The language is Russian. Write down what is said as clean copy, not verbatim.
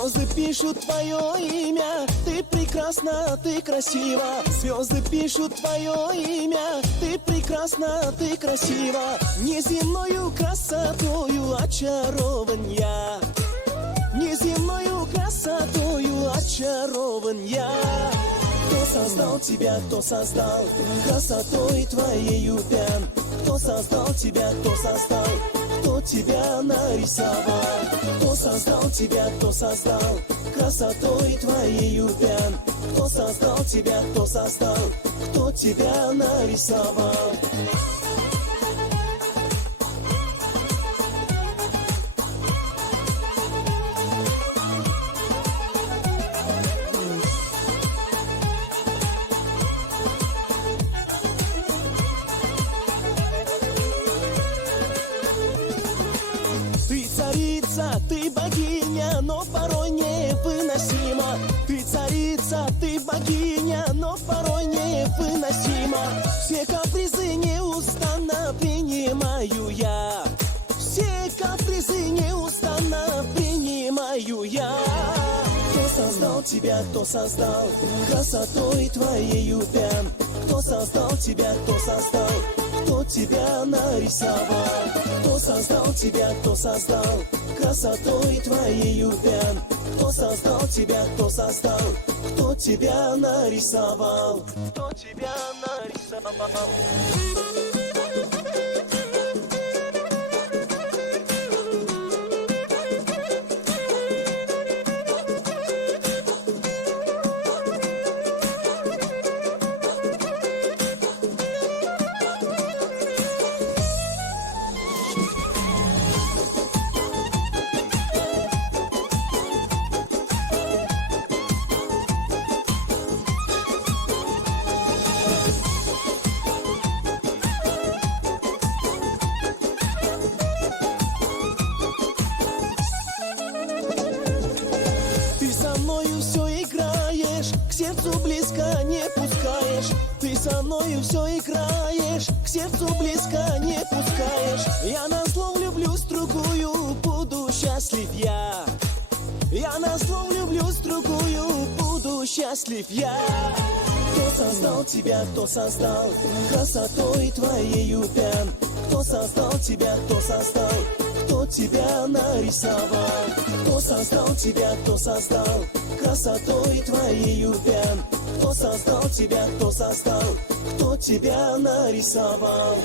Звезды пишут твое имя, ты прекрасна, ты красива. Звезды пишут твое имя, ты прекрасна, ты красива. Неземною красотою очарован я. Неземною красотою очарован я. Кто создал тебя, кто создал красотой твоею пьян? Кто создал тебя, кто создал, кто тебя нарисовал? Кто создал тебя, кто создал красотой твоею пьян? Кто создал тебя, кто создал, кто тебя нарисовал? Ты царица, ты богиня, но порой невыносима. Ты царица, ты богиня, но порой невыносима. Все капризы неустанно принимаю я. Все капризы неустанно принимаю я. Кто создал тебя, кто создал красотой твоею пьян? Кто создал тебя, кто создал, кто тебя нарисовал? Кто создал тебя, кто создал красотой твоею пьян? Кто создал тебя, кто создал, кто тебя нарисовал? Кто тебя нарисовал? К сердцу близко не пускаешь. Ты со мною все играешь, к сердцу близко не пускаешь. Я назло влюблюсь в другую, буду счастлив я. Я назло влюблюсь в другую, буду счастлив я. Кто создал тебя, кто создал красотой твоею пьян? Кто создал тебя, кто создал, кто тебя нарисовал? Кто создал тебя, кто создал красотой твоею пьян? Кто создал тебя, кто создал, кто тебя нарисовал?